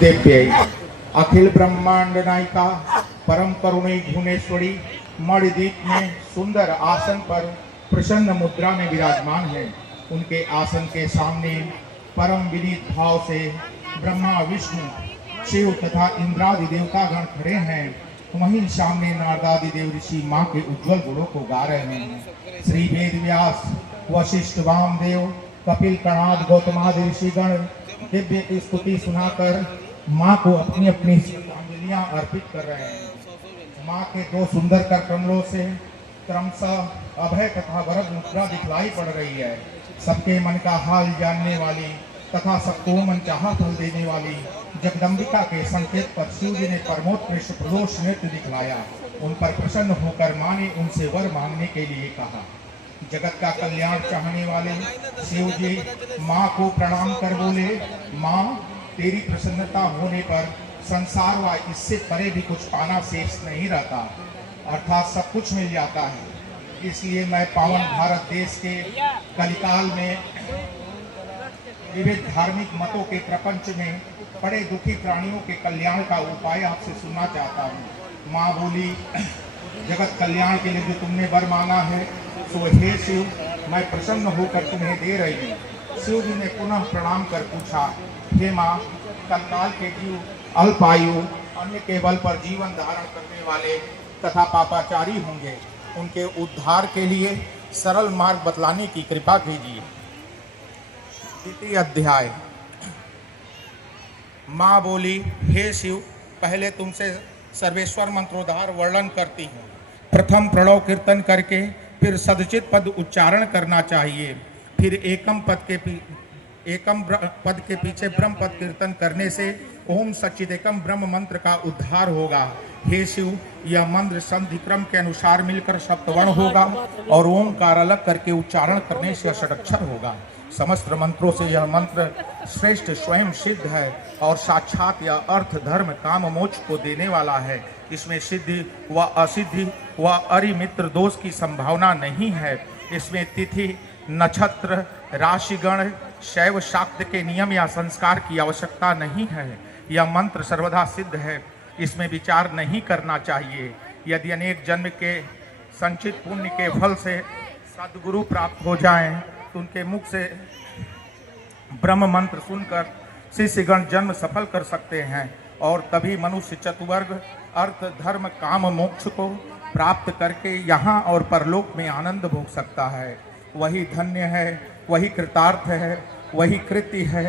दिव्य अखिल ब्रह्मांड नायिका परम करुणी भुवनेश्वरी मणिदीप में सुंदर आसन पर प्रसन्न मुद्रा में विराजमान है। उनके आसन के सामने परम विनीत भाव से ब्रह्मा विष्णु शिव तथा इंद्रादि देवतागण खड़े हैं। वहीं सामने नारदादि देव ऋषि माँ के उज्जवल गुणों को गा रहे हैं। श्री वेद व्यास वशिष्ठ वामदेव कपिल कणाद गौतमादि ऋषिगण दिव्य स्तुति सुनाकर माँ को अपनी अपनी श्रद्धांजलियां अर्पित कर रहे हैं। माँ के दो सुंदर कर कमलों से क्रमशः अभय तथा वरद मुद्रा दिखलाई पड़ रही है। सबके मन का हाल जानने वाली तथा सबको मनचाहा फल देने वाली जगदम्बिका के संकेत पर शिव जी ने परमोत्कृष्ट प्रदोष नृत्य दिखलाया। उन पर प्रसन्न होकर माँ ने उनसे वर मांगने के लिए कहा। जगत का कल्याण चाहने वाले शिव जी माँ को प्रणाम कर बोले, माँ तेरी प्रसन्नता होने पर संसार व इससे परे भी कुछ पाना शेष नहीं रहता, अर्थात सब कुछ मिल जाता है। इसलिए मैं पावन भारत देश के कलिकाल में विविध धार्मिक मतों के प्रपंच में पड़े दुखी प्राणियों के कल्याण का उपाय आपसे सुनना चाहता हूँ। माँ बोली, जगत कल्याण के लिए जो तुमने वर मांगा है सो हे शिव मैं प्रसन्न होकर तुम्हें दे रही हूँ। शिव जी ने पुनः प्रणाम कर पूछा, हे माँ कलकाल के जीव अल्पायु अन्य के बल पर जीवन धारण करने वाले तथा पापाचारी होंगे, उनके उद्धार के लिए सरल मार्ग बतलाने की कृपा कीजिए। द्वितीय अध्याय। माँ बोली, हे शिव पहले तुमसे सर्वेश्वर मंत्रोद्धार वर्णन करती हूँ। प्रथम प्रणव कीर्तन करके फिर सदचित पद उच्चारण करना चाहिए। फिर एकम पद के पीछे ब्रह्म पद कीर्तन करने से ओम सच्चिदेकम ब्रह्म मंत्र का उद्धार होगा। हे शिव यह मंत्र संधि क्रम के अनुसार मिलकर सप्तवर्ण होगा और ओंकार अलग करके उच्चारण करने से षडक्षर होगा। समस्त मंत्रों से यह मंत्र श्रेष्ठ स्वयं सिद्ध है और साक्षात यह अर्थ धर्म काम मोक्ष को देने वाला है। इसमें सिद्धि व असिद्धि व अरिमित्र दोष की संभावना नहीं है। इसमें तिथि नक्षत्र राशिगण शैव शाक्त के नियम या संस्कार की आवश्यकता नहीं है। यह मंत्र सर्वदा सिद्ध है, इसमें विचार नहीं करना चाहिए। यदि अनेक जन्म के संचित पुण्य के फल से सद्गुरु प्राप्त हो जाएं तो उनके मुख से ब्रह्म मंत्र सुनकर शिष्यगण जन्म सफल कर सकते हैं और तभी मनुष्य चतुर्वर्ग अर्थ धर्म काम मोक्ष को प्राप्त करके यहाँ और परलोक में आनंद भोग सकता है। वही धन्य है, वही कृतार्थ है, वही कृत्य है